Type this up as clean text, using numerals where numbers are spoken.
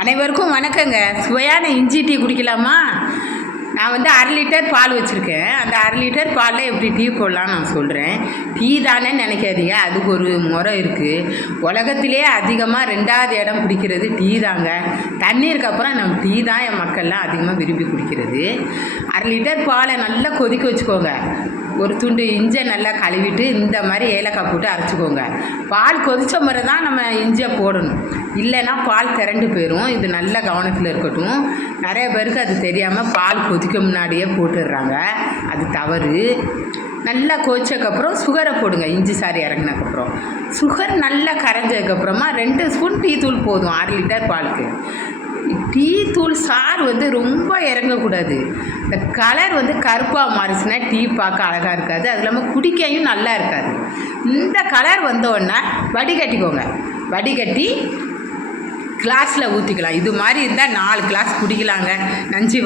அனைவருக்கும் வணக்கங்க. சுவையான இஞ்சி டீ குடிக்கலாமா? நான் வந்து 1/2 லிட்டர் பால் வச்சுருக்கேன். அந்த 1/2 லிட்டர் பாலில் எப்படி டீ போடலான்னு நான் சொல்கிறேன். டீ தானே நினைக்காதீங்க, அதுக்கு ஒரு முறை இருக்குது. உலகத்திலே அதிகமாக 2வது இடம் பிடிக்கிறது டீ தாங்க. தண்ணீருக்கு அப்புறம் நம்ம டீ தான் என் மக்கள்லாம் அதிகமாக விரும்பி குடிக்கிறது. 1/2 லிட்டர் பாலை நல்லா கொதிக்க வச்சுக்கோங்க. ஒரு துண்டு இஞ்சியை நல்லா கழுவிட்டு இந்த மாதிரி ஏலக்காய் போட்டு அரைச்சிக்கோங்க. பால் கொதித்த முறை தான் நம்ம இஞ்சியை போடணும், இல்லைன்னா பால் திரண்டு போயிடும். இது நல்ல கவனத்தில் இருக்கட்டும். நிறைய பேருக்கு அது தெரியாமல் பால் கொதிக்க முன்னாடியே போட்டுடுறாங்க, அது தவறு. நல்லா கொதிச்சதுக்கப்புறம் சுகரை போடுங்க. இஞ்சி சாறு இறங்கினதுக்கப்புறம் சுகர் நல்லா கரைஞ்சதுக்கப்புறமா 2 ஸ்பூன் டீ தூள் போதும் 1/2 லிட்டர் பாலுக்கு. டீ தூள் சாறு வந்து ரொம்ப இறங்கக்கூடாது. இந்த கலர் வந்து கருப்பாக மாறிச்சுன்னா டீ பார்க்க அழகாக இருக்காது, அது இல்லாமல் குடிக்கையும் நல்லா இருக்காது. இந்த கலர் வந்தோடனே வடிகட்டிக்கோங்க. வடிகட்டி கிளாஸில் ஊற்றிக்கலாம். இது மாதிரி இருந்தால் 4 கிளாஸ் குடிக்கலாங்க. நன்றி.